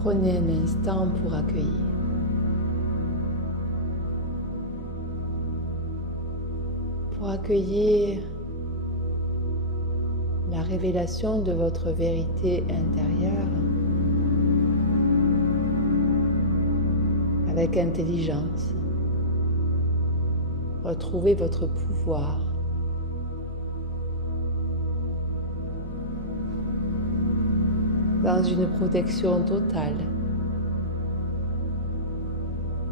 Prenez un instant pour accueillir. Pour accueillir la révélation de votre vérité intérieure avec intelligence. Retrouvez votre pouvoir. Dans une protection totale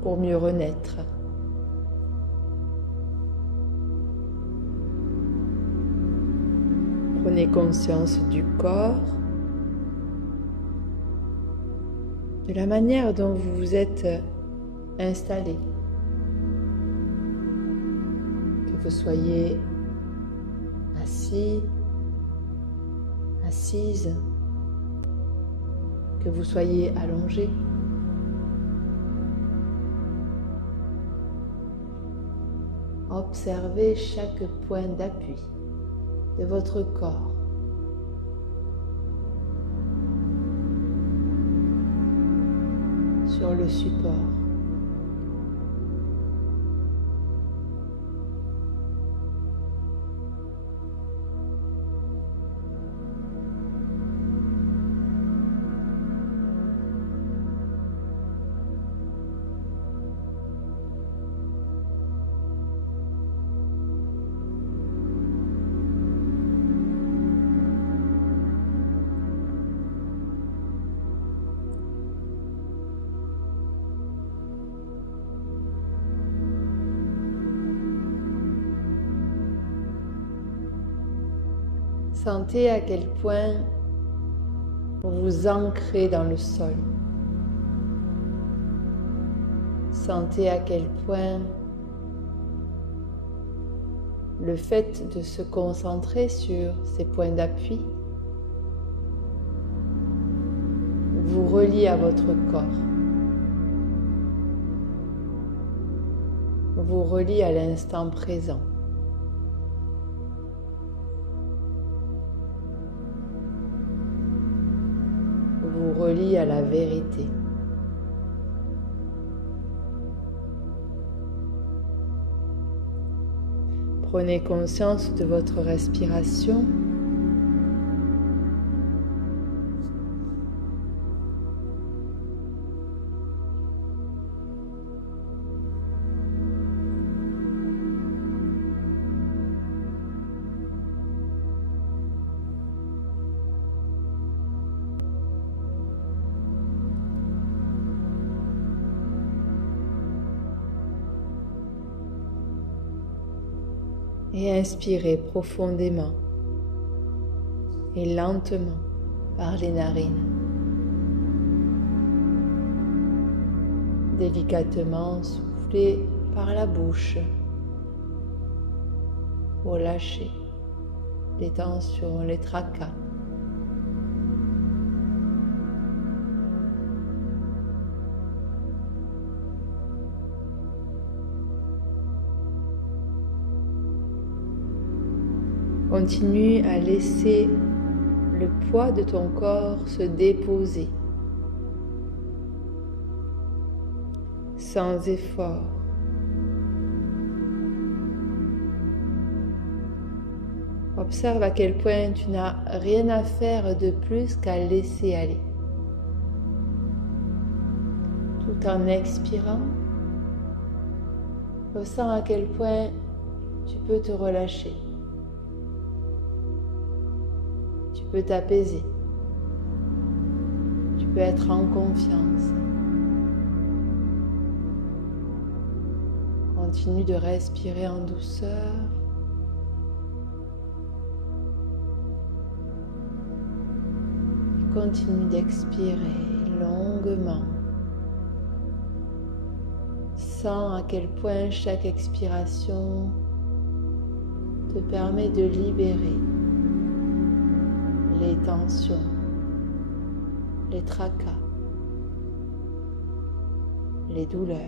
pour mieux renaître. Prenez conscience du corps, de la manière dont vous vous êtes installé. Que vous soyez assis, assise, que vous soyez allongé. Observez chaque point d'appui de votre corps. Sur le support. Sentez à quel point vous vous ancrez dans le sol. Sentez à quel point le fait de se concentrer sur ces points d'appui vous relie à votre corps, vous relie à l'instant présent. Vous relie à la vérité. Prenez conscience de votre respiration. Et inspirez profondément et lentement par les narines. Délicatement soufflez par la bouche. Relâchez les tensions, les tracas. Continue à laisser le poids de ton corps se déposer sans effort. Observe à quel point tu n'as rien à faire de plus qu'à laisser aller. Tout en expirant, ressens à quel point tu peux te relâcher. Tu peux t'apaiser. Tu peux être en confiance. Continue de respirer en douceur. Continue d'expirer longuement. Sens à quel point chaque expiration te permet de libérer les tensions, les tracas, les douleurs.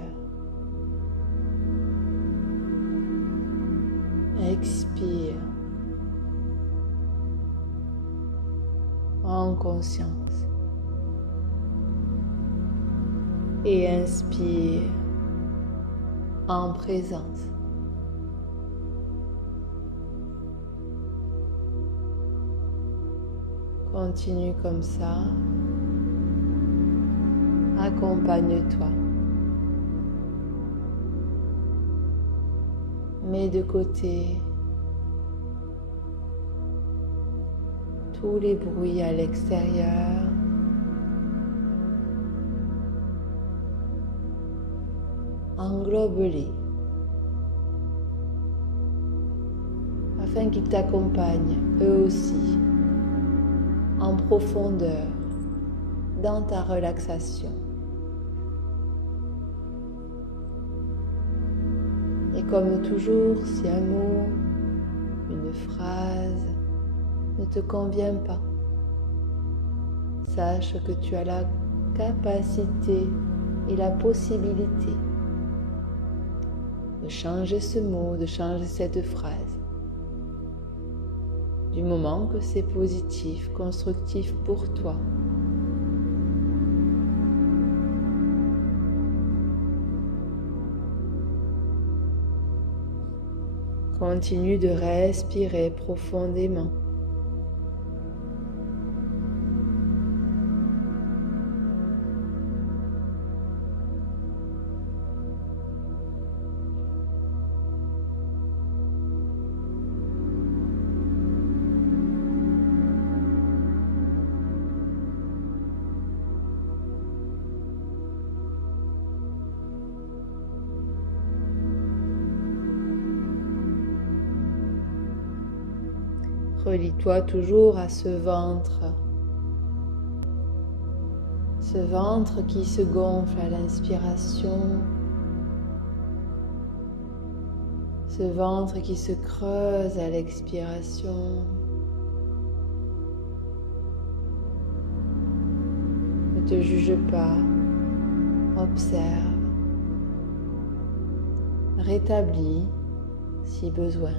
Expire en conscience. et inspire en présence. Continue comme ça. Accompagne-toi. Mets de côté tous les bruits à l'extérieur. Englobe-les afin qu'ils t'accompagnent eux aussi en profondeur dans ta relaxation. Et comme toujours, si un mot, une phrase ne te convient pas, sache que tu as la capacité et la possibilité de changer ce mot, de changer cette phrase. Du moment que c'est positif, constructif pour toi. Continue de respirer profondément. Relie-toi toujours à ce ventre qui se gonfle à l'inspiration, ce ventre qui se creuse à l'expiration. Ne te juge pas, observe, rétablis si besoin.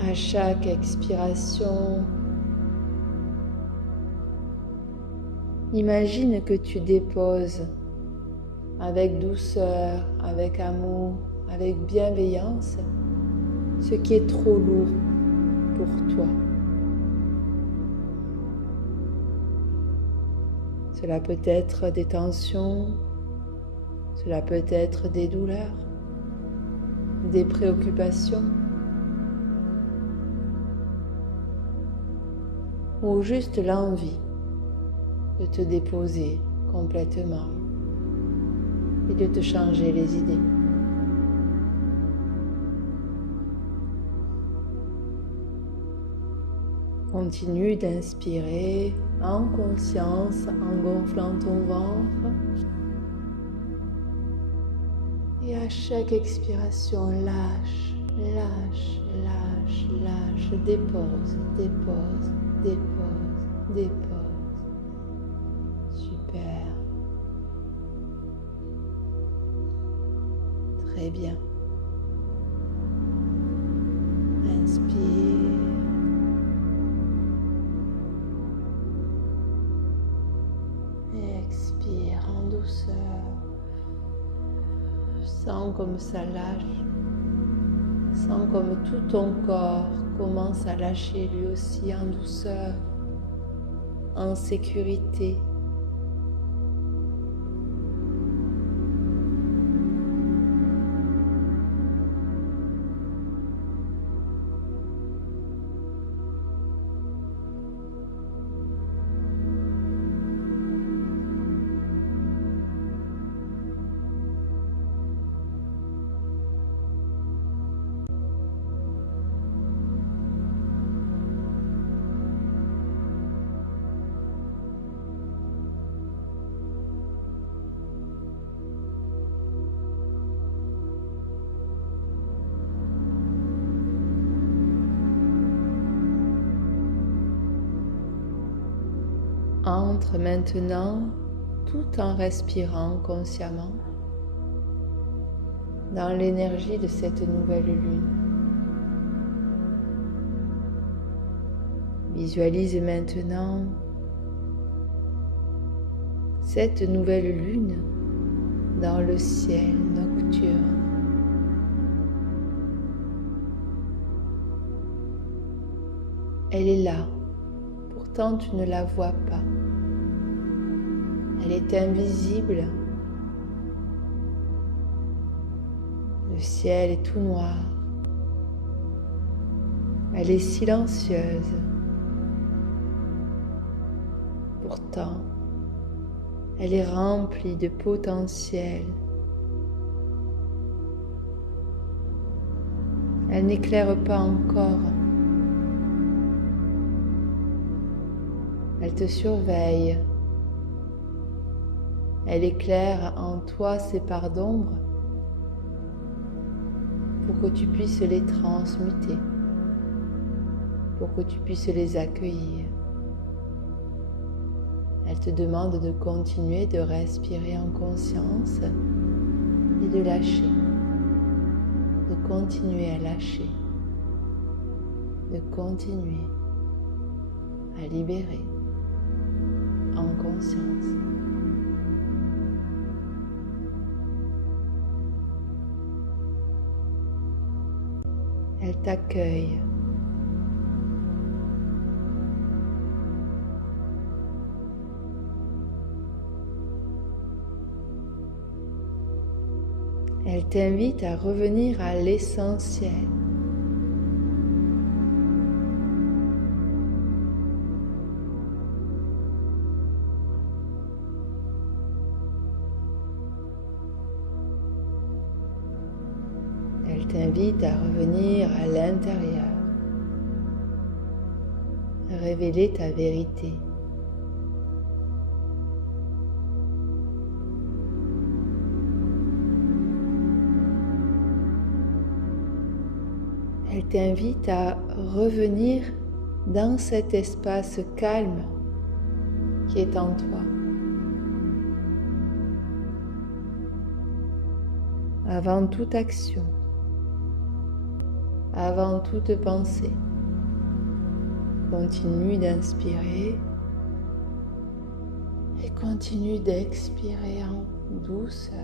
À chaque expiration, imagine que tu déposes avec douceur, avec amour, avec bienveillance, ce qui est trop lourd pour toi. Cela peut être des tensions, cela peut être des douleurs, des préoccupations, ou juste l'envie de te déposer complètement et de te changer les idées. Continue d'inspirer en conscience en gonflant ton ventre et à chaque expiration lâche, lâche, lâche, lâche, dépose, dépose, dépose, dépose. Super. Très bien. Inspire. Expire en douceur. Sens comme ça lâche. Sens comme tout ton corps commence à lâcher lui aussi en douceur, en sécurité. Entre maintenant, tout en respirant consciemment, dans l'énergie de cette nouvelle lune. Visualise maintenant cette nouvelle lune dans le ciel nocturne. Elle est là, pourtant tu ne la vois pas. Elle est invisible. Le ciel est tout noir. Elle est silencieuse. Pourtant, elle est remplie de potentiel. Elle n'éclaire pas encore. Elle te surveille. Elle éclaire en toi ses parts d'ombre pour que tu puisses les transmuter, pour que tu puisses les accueillir. Elle te demande de continuer de respirer en conscience et de lâcher, de continuer à lâcher, de continuer à libérer en conscience. Elle t'accueille. Elle t'invite à revenir à l'essentiel. Elle t'invite à revenir à l'intérieur, à révéler ta vérité. Elle t'invite à revenir dans cet espace calme qui est en toi. Avant toute action, avant toute pensée, continue d'inspirer et continue d'expirer en douceur.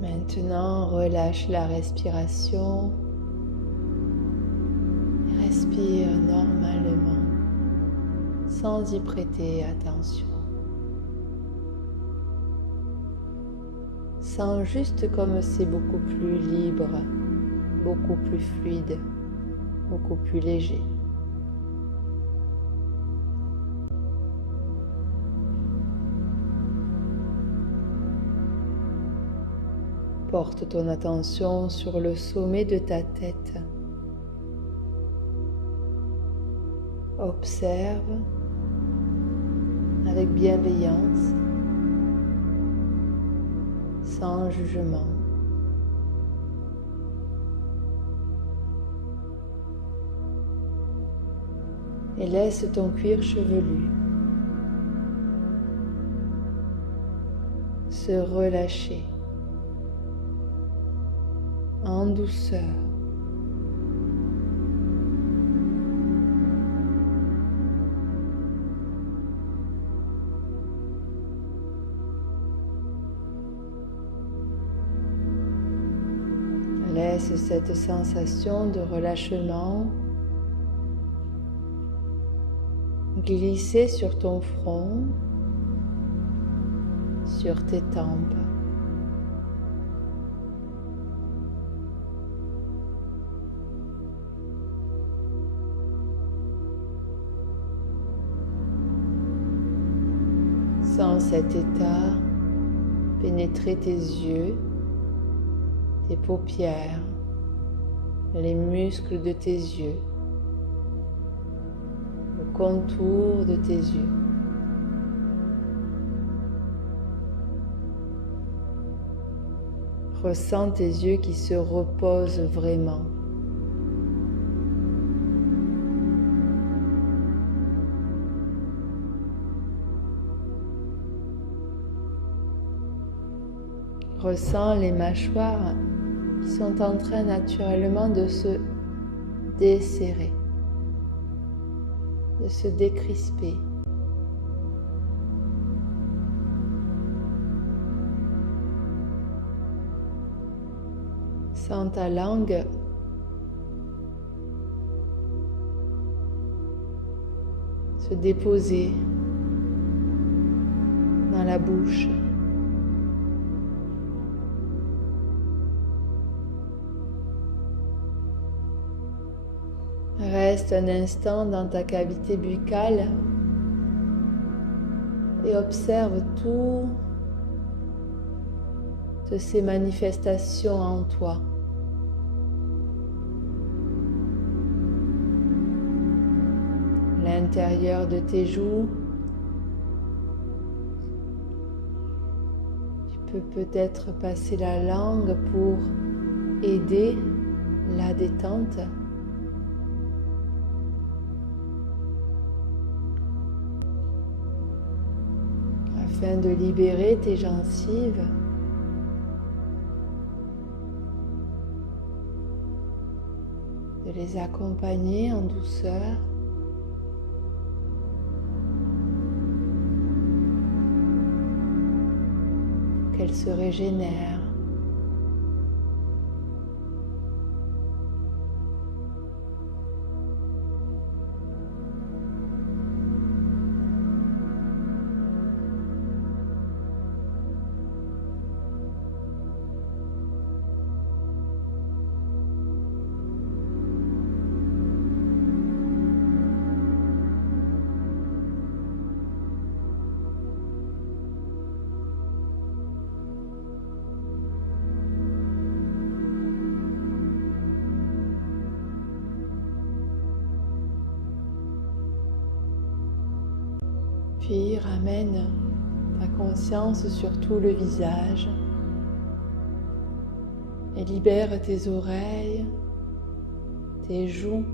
Maintenant, relâche la respiration. Respire normalement, sans y prêter attention. Sens juste comme c'est beaucoup plus libre, beaucoup plus fluide, beaucoup plus léger. Porte ton attention sur le sommet de ta tête. Observe avec bienveillance, sans jugement. Et laisse ton cuir chevelu se relâcher en douceur. Laisse cette sensation de relâchement glisser sur ton front, sur tes tempes. Sens cet état pénétrer tes yeux, tes paupières, les muscles de tes yeux, le contour de tes yeux. Ressens tes yeux qui se reposent vraiment. Ressens les mâchoires qui sont en train naturellement de se desserrer, de se décrisper. Sens ta langue se déposer dans la bouche. Reste un instant dans ta cavité buccale et observe toutes ces manifestations en toi. L'intérieur de tes joues. Tu peux peut-être passer la langue pour aider la détente. Afin de libérer tes gencives. De les accompagner en douceur. Qu'elles se régénèrent. Puis ramène ta conscience sur tout le visage et libère tes oreilles, tes joues,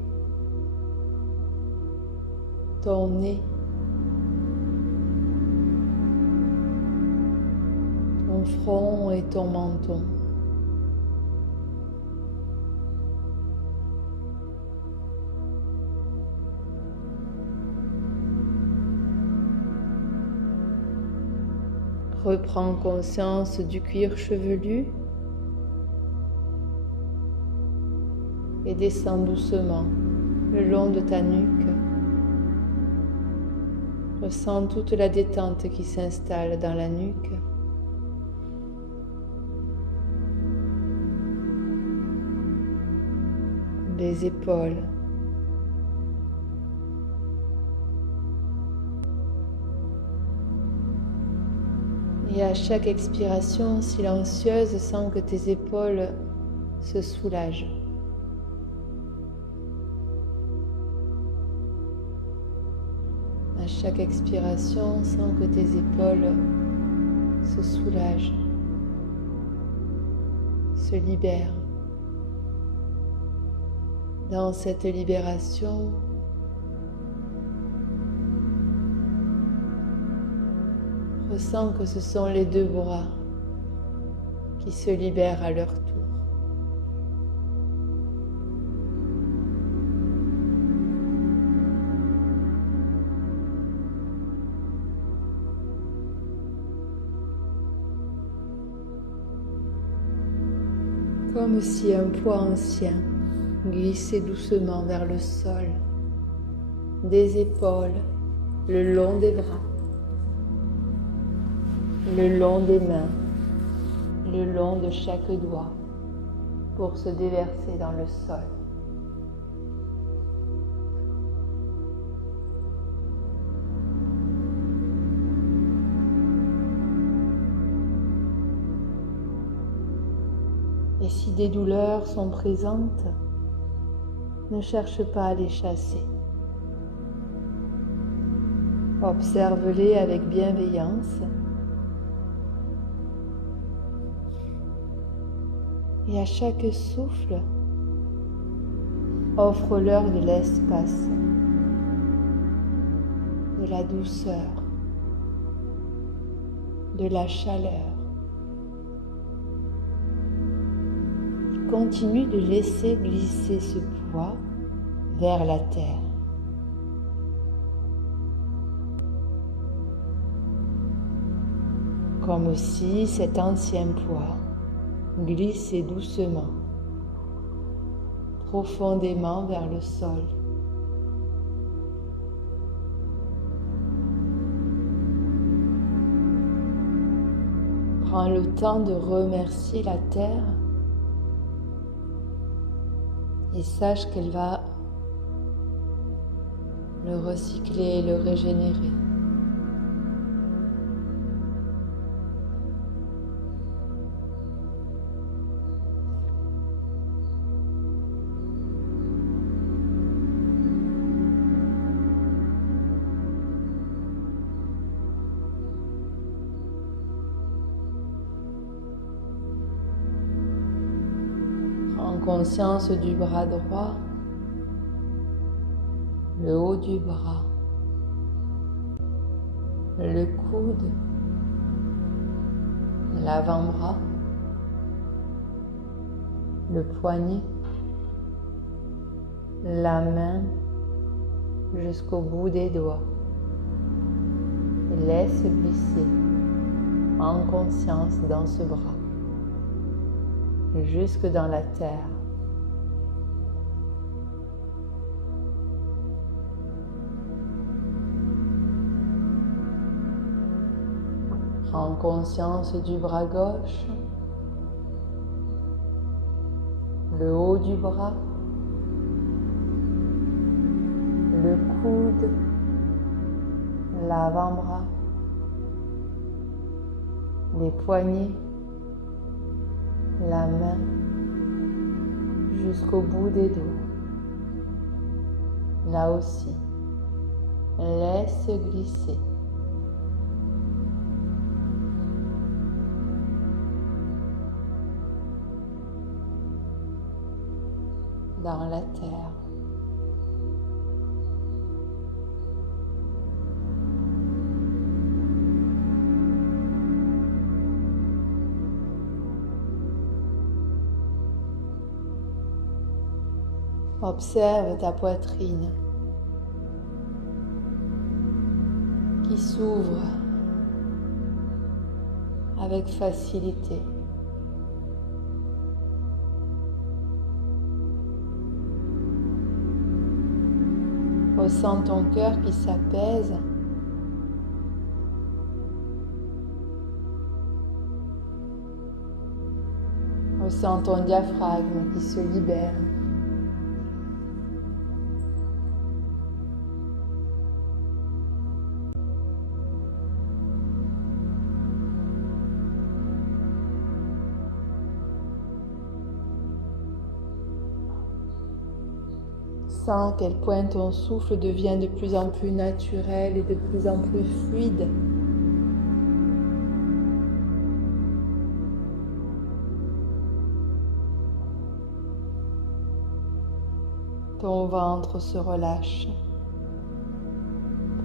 ton nez, ton front et ton menton. Reprends conscience du cuir chevelu et descends doucement le long de ta nuque. Ressens toute la détente qui s'installe dans la nuque. Les épaules. Et à chaque expiration silencieuse, sens que tes épaules se soulagent. À chaque expiration, sens que tes épaules se soulagent, se libèrent. Dans cette libération, ressens que ce sont les deux bras qui se libèrent à leur tour. Comme si un poids ancien glissait doucement vers le sol, des épaules, le long des bras, le long des mains, le long de chaque doigt, pour se déverser dans le sol. Et si des douleurs sont présentes, ne cherche pas à les chasser. Observe-les avec bienveillance et à chaque souffle, offre-leur de l'espace, de la douceur, de la chaleur. Continue de laisser glisser ce poids vers la terre. Comme si cet ancien poids glissait doucement, profondément vers le sol. Prends le temps de remercier la terre et sache qu'elle va le recycler et le régénérer. Prends conscience du bras droit, le haut du bras, le coude, l'avant-bras, le poignet, la main jusqu'au bout des doigts. Et laisse glisser en conscience dans ce bras, jusque dans la terre. Prends conscience du bras gauche, le haut du bras, le coude, l'avant-bras, les poignets, la main jusqu'au bout des doigts. Là aussi, laisse glisser. Dans la terre. Observe ta poitrine qui s'ouvre avec facilité. Ressens ton cœur qui s'apaise. Ressens ton diaphragme qui se libère. Sens à quel point ton souffle devient de plus en plus naturel et de plus en plus fluide. Ton ventre se relâche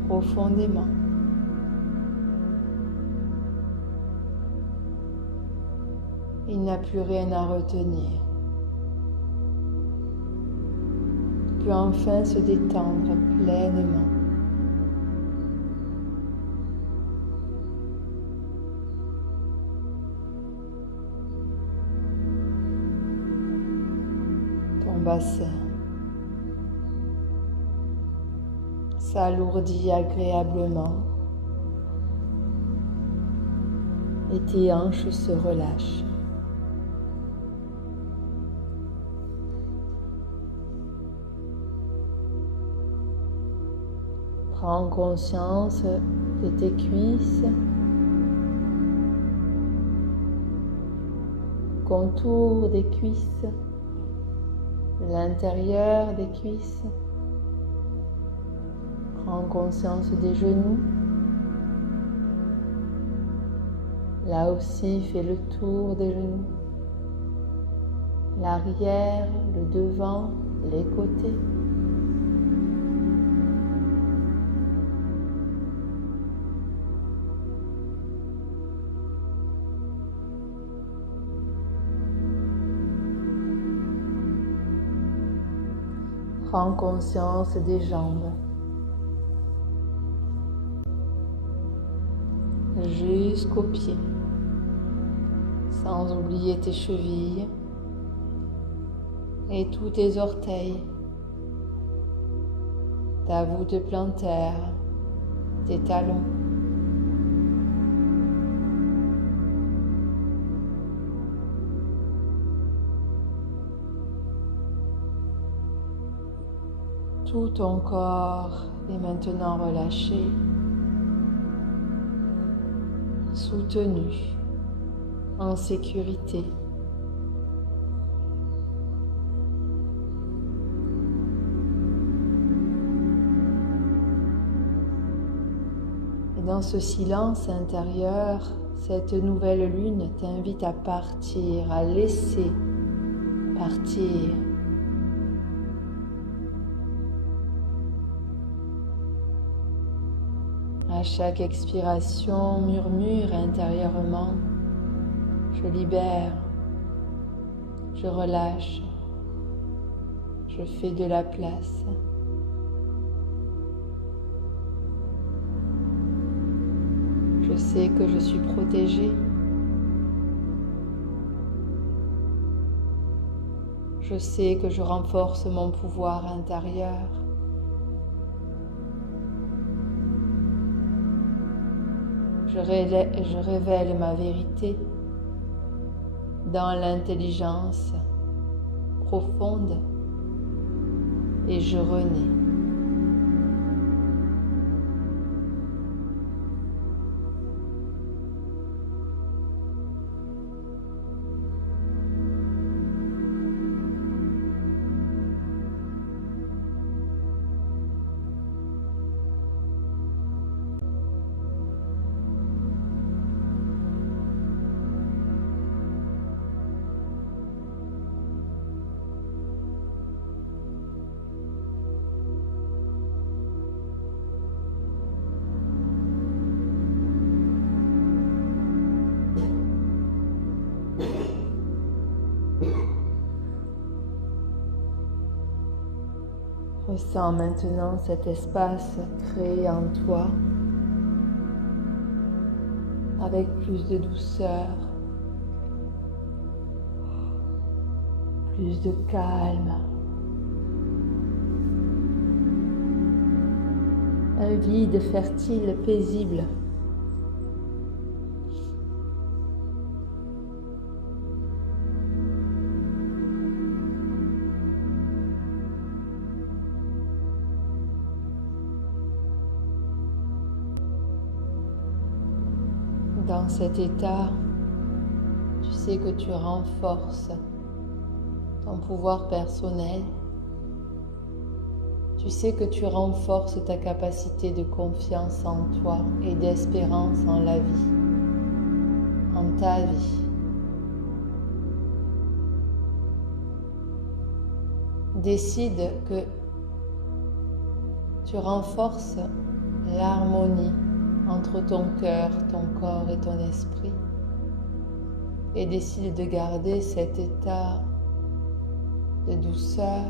profondément. Il n'y a plus rien à retenir. Tu peux enfin se détendre pleinement. Ton bassin s'alourdit agréablement et tes hanches se relâchent. Prends conscience de tes cuisses, contour des cuisses, l'intérieur des cuisses. Prends conscience des genoux. Là aussi, fais le tour des genoux. L'arrière, le devant, les côtés. Prends conscience des jambes. Jusqu'aux pieds. Sans oublier tes chevilles et tous tes orteils, ta voûte plantaire, tes talons. Tout ton corps est maintenant relâché, soutenu, en sécurité. Et dans ce silence intérieur, cette nouvelle lune t'invite à partir, à laisser partir. À chaque expiration, murmure intérieurement, je libère, je relâche, je fais de la place. Je sais que je suis protégée. Je sais que je renforce mon pouvoir intérieur. Je révèle ma vérité dans l'intelligence profonde et je renais. Ressens maintenant cet espace créé en toi avec plus de douceur, plus de calme. Un vide fertile, paisible. Dans cet état, tu sais que tu renforces ton pouvoir personnel. Tu sais que tu renforces ta capacité de confiance en toi et d'espérance en la vie, en ta vie. Décide que tu renforces l'harmonie entre ton cœur, ton corps et ton esprit et décide de garder cet état de douceur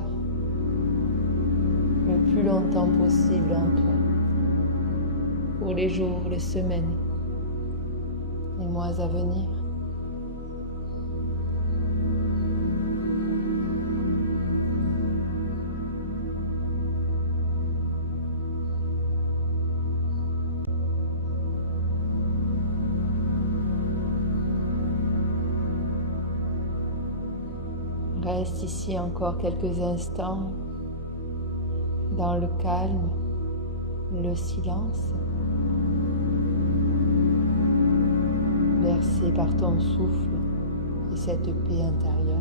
le plus longtemps possible en toi pour les jours, les semaines, les mois à venir. Reste ici encore quelques instants dans le calme, le silence, bercé par ton souffle et cette paix intérieure.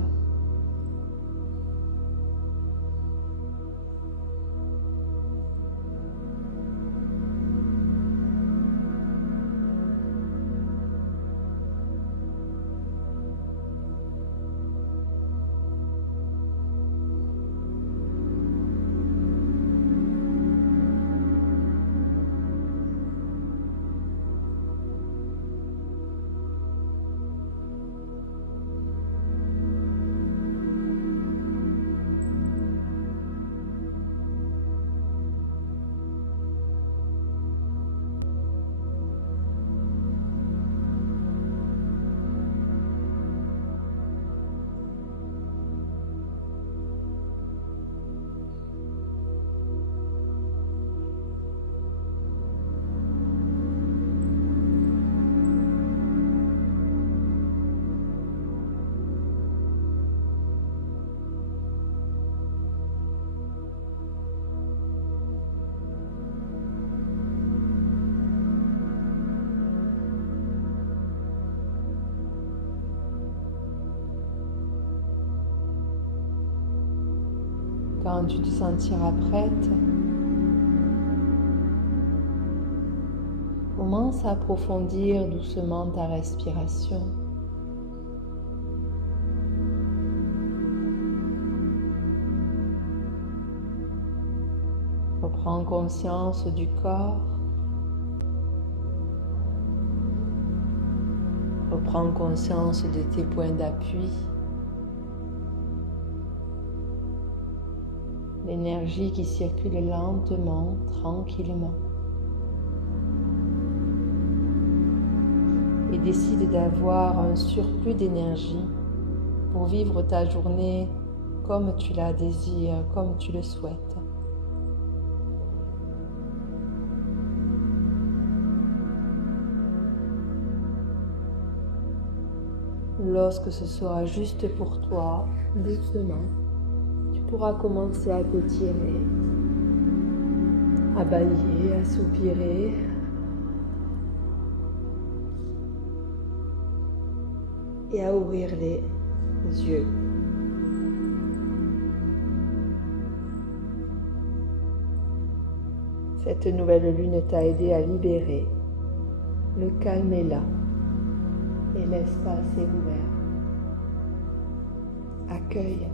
Quand tu te sentiras prête, commence à approfondir doucement ta respiration. Reprends conscience du corps. Reprends conscience de tes points d'appui. L'énergie qui circule lentement, tranquillement. Et décide d'avoir un surplus d'énergie pour vivre ta journée comme tu la désires, comme tu le souhaites. Lorsque ce sera juste pour toi, doucement, tu pourras commencer à t'étirer, à bâiller, à soupirer. Et à ouvrir les yeux. Cette nouvelle lune t'a aidé à libérer. Le calme est là et l'espace est ouvert. Accueille.